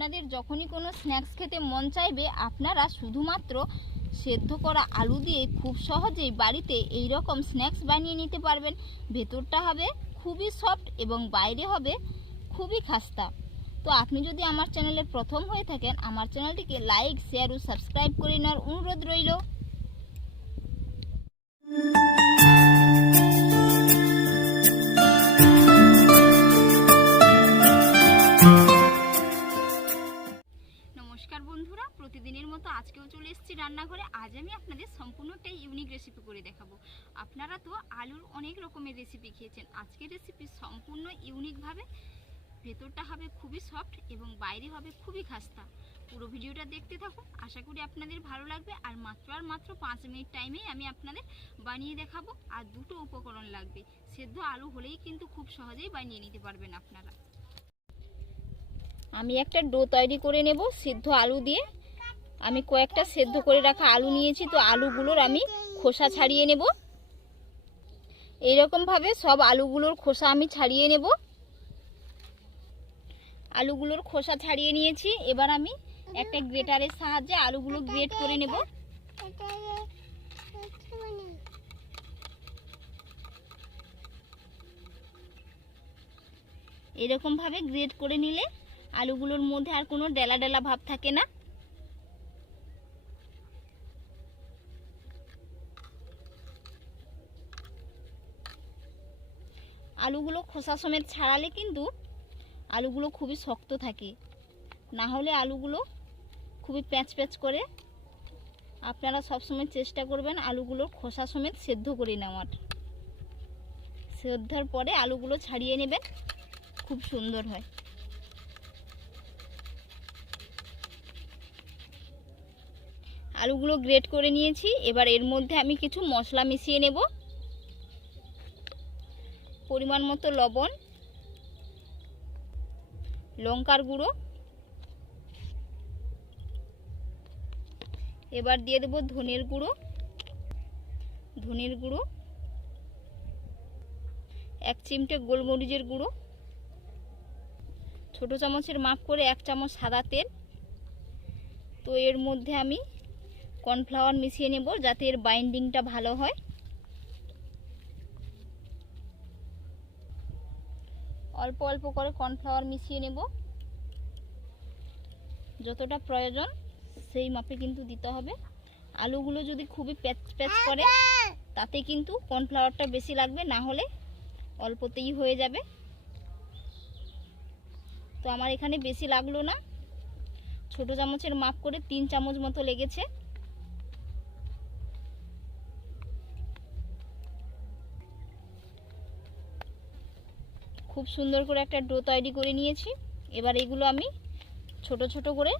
আপনাদের যখনই কোনো স্ন্যাক্স খেতে মন চাইবে, আপনারা শুধুমাত্র সেদ্ধ করা আলু দিয়ে খুব সহজেই বাড়িতে এই রকম স্ন্যাক্স বানিয়ে নিতে পারবেন। ভেতরটা হবে খুবই সফট এবং বাইরে হবে খুবই খাস্তা। তো আপনি যদি আমার চ্যানেলের প্রথম হয়ে থাকেন, আমার চ্যানেলটিকে লাইক শেয়ার ও সাবস্ক্রাইব করে নেওয়ার অনুরোধ রইল। প্রতিদিনের মতো আজকেও চলে এসেছি রান্নাঘরে। আজ আমি আপনাদের সম্পূর্ণটাই ইউনিক রেসিপি করে দেখাবো। আপনারা তো আলুর অনেক রকমের রেসিপি খেয়েছেন। আজকের রেসিপি সম্পূর্ণ ইউনিকভাবে ভেতরটা হবে খুবই সফট এবং বাইরে হবে খুবই খাস্তা। পুরো ভিডিওটা দেখতে থাকুন, আশা করি আপনাদের ভালো লাগবে। আর মাত্র আর মাত্র পাঁচ মিনিট টাইমেই আমি আপনাদের বানিয়ে দেখাবো। আর দুটো উপকরণ লাগবে। সেদ্ধ আলু হলেই কিন্তু খুব সহজেই বানিয়ে নিতে পারবেন আপনারা। আমি একটা ডো তৈরি করে নেব, সিদ্ধ আলু দিয়ে। আমি কয়েকটা সেদ্ধ করে রাখা আলু নিয়েছি, তো আলুগুলোর আমি খোসা ছাড়িয়ে নেব। এইরকমভাবে সব আলুগুলোর খোসা আমি ছাড়িয়ে নেব। আলুগুলোর খোসা ছাড়িয়ে নিয়েছি, এবার আমি একটা গ্রেটারের সাহায্যে আলুগুলো গ্রেট করে নেব। এরকমভাবে গ্রেট করে নিলে আলুগুলোর মধ্যে আর কোনো ডেলা ডেলা ভাব থাকে না। আলুগুলো খোসা সমেত ছাড়ালে কিন্তু আলুগুলো খুবই শক্ত থাকে। না হলে আলুগুলো খুবই প্যাঁচ প্যাঁচ করে। আপনারা সবসময় চেষ্টা করবেন আলুগুলো খোসা সমেত সেদ্ধ করে নেওয়ার। সেদ্ধার পরে আলুগুলো ছাড়িয়ে নেবেন, খুব সুন্দর হয়। আলুগুলো গ্রেট করে নিয়েছি, এবার এর মধ্যে আমি কিছু মশলা মিশিয়ে নেব। পরিমাণ মতো লবণ, লঙ্কার গুঁড়ো। এবার দিয়ে দেব ধনের গুঁড়ো ধনের গুঁড়ো, এক চিমটে গোলমরিচের গুঁড়ো, ছোট চামচের মাপ করে এক চামচ সাদা তেল। তো এর মধ্যে আমি কর্নফ্লাওয়ার মিশিয়ে নেব যাতে এর বাইন্ডিংটা ভালো হয়। অল্প অল্প করে কর্নফ্লাওয়ার মিশিয়ে নেব। যতটা প্রয়োজন সেই মাপে কিন্তু দিতে হবে। আলুগুলো যদি খুবই প্যাচ প্যাচ করে, তাতে কিন্তু কর্নফ্লাওয়ারটা বেশি লাগবে, না হলে অল্পতেই হয়ে যাবে। তো আমার এখানে বেশি লাগল না। ছোট চামচের মাপ করে তিন চামচ মতো লেগেছে। খুব সুন্দর করে একটা ডো তৈরি করে নিয়েছি। এবার এগুলো আমি ছোট ছোট করে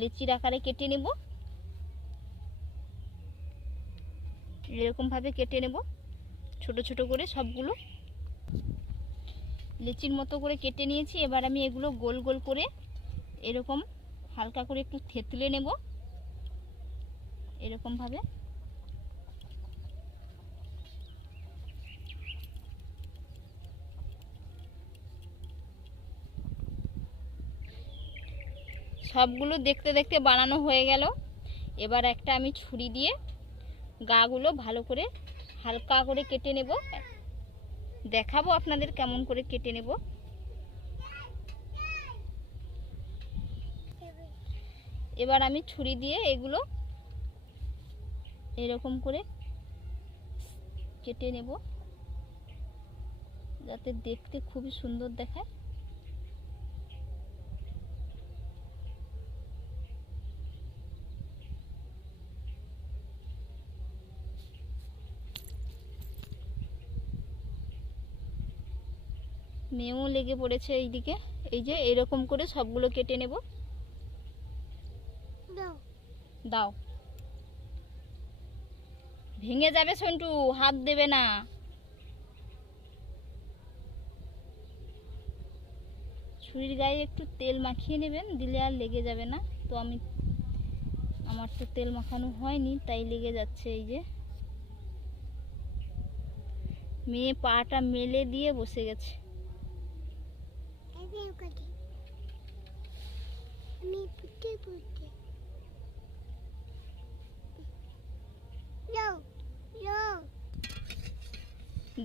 লেচির আকারে কেটে নেব। এরকমভাবে কেটে নেব। ছোট ছোট করে সবগুলো লেচির মতো করে কেটে নিয়েছি। এবার আমি এগুলো গোল গোল করে এরকম হালকা করে একটু থেতলে নেব। এরকমভাবে সবগুলো দেখতে দেখতে বানানো হয়ে গেল। এবার একটা আমি ছুরি দিয়ে গাগুলো ভালো করে হালকা করে কেটে নেব। দেখাবো আপনাদের কেমন করে কেটে নেব। এবার আমি ছুরি দিয়ে এগুলো এরকম করে কেটে নেব। যাতে দেখতে খুবই সুন্দর দেখায়। মেয়েও লেগে পড়েছে এইদিকে। এই যে এরকম করে সবগুলো কেটে নেব। দাও। ভেঙে যাবে সন্টু হাত দেবে না। ছুরির গায়ে একটু তেল মাখিয়ে নেবেন দিলে আর লেগে যাবে না। তো আমি আমার তো তেল মাখানো হয়নি তাই লেগে যাচ্ছে এই যে। মেয়ে পাটা মেলে দিয়ে বসে গেছে। আমি পুটে পুটে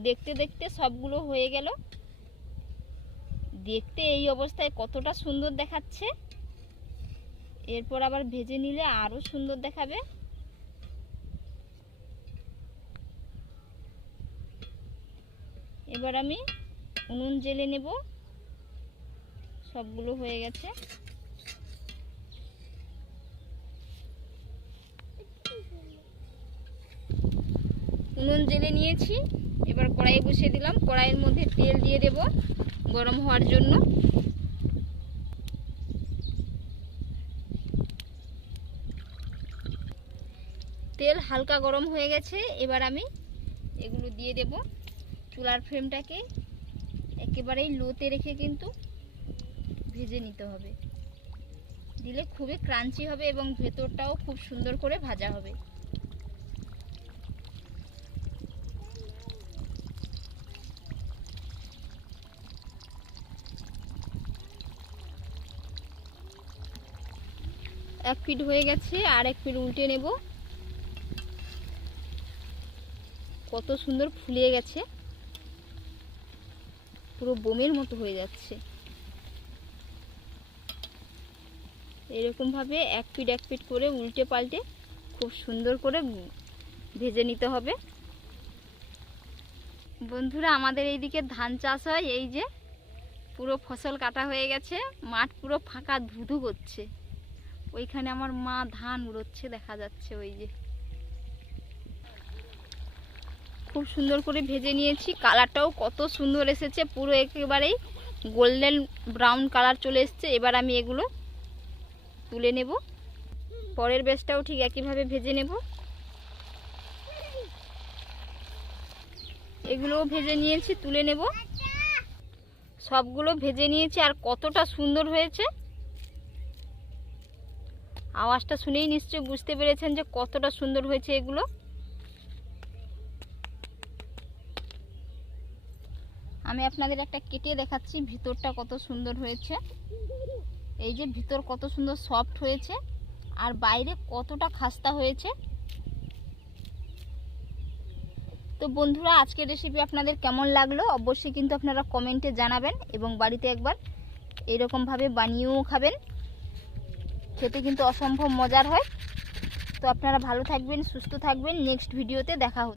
দেখতে দেখতে সবগুলো হয়ে গেল। দেখতে এই অবস্থায় কতটা সুন্দর দেখাচ্ছে। এরপর আবার ভেজে নিলে আরও সুন্দর দেখাবে। এবার আমি উনুন জেলে নেব। সবগুলো হয়ে গেছে। উনুন জেলে নিয়েছি। এবার কড়াই বসিয়ে দিলাম। কড়াইয়ের মধ্যে তেল দিয়ে দেব গরম হওয়ার জন্য। তেল হালকা গরম হয়ে গেছে। এবার আমি এগুলো দিয়ে দেব। চুলার ফ্লেমটাকে একেবারেই লোতে রেখে কিন্তু ভেজে নিতে হবে। দিলে খুবই ক্রাঞ্চি হবে এবং ভেতরটাও খুব সুন্দর করে ভাজা হবে। এক ফিট হয়ে গেছে, আর এক ফিট উল্টে নেব। কত সুন্দর ফুলিয়ে গেছে। পুরো বোমের মতো হয়ে যাচ্ছে। এরকম ভাবে এক ফিট এক ফিট করে উল্টে পাল্টে খুব সুন্দর করে ভেজে নিতে হবে। বন্ধুরা, আমাদের এইদিকে ধান চাষ হয়। এই যে পুরো ফসল কাটা হয়ে গেছে। মাঠ পুরো ফাঁকা ধুধু করছে। ওইখানে আমার মা ধান উড়োচ্ছে, দেখা যাচ্ছে ওই যে। খুব সুন্দর করে ভেজে নিয়েছি। কালারটাও কত সুন্দর এসেছে। পুরো একেবারেই গোল্ডেন ব্রাউন কালার চলে এসছে। এবার আমি এগুলো তুলে নেব। পরের বেসটাও ঠিক একইভাবে ভেজে নেব। এগুলোও ভেজে নিয়েছি, তুলে নেব। সবগুলো ভেজে নিয়েছি, আর কতটা সুন্দর হয়েছে। আওয়াজটা শুনেই নিশ্চয় বুঝতে পেরেছেন যে কতটা সুন্দর হয়েছে এগুলো। আমি আপনাদের একটা কেটে দেখাচ্ছি, ভিতরটা কত সুন্দর হয়েছে। এই যে ভিতর কত সুন্দর সফট হয়েছে আর বাইরে কতটা খাস্তা হয়েছে। তো বন্ধুরা, আজকের রেসিপি আপনাদের কেমন লাগল অবশ্যই কিন্তু আপনারা কমেন্টে জানাবেন এবং বাড়িতে একবার এইরকমভাবে বানিয়েও খাবেন। খেতে কিন্তু অসম্ভব মজার হয়। তো আপনারা ভালো থাকবেন, সুস্থ থাকবেন। নেক্সট ভিডিওতে দেখা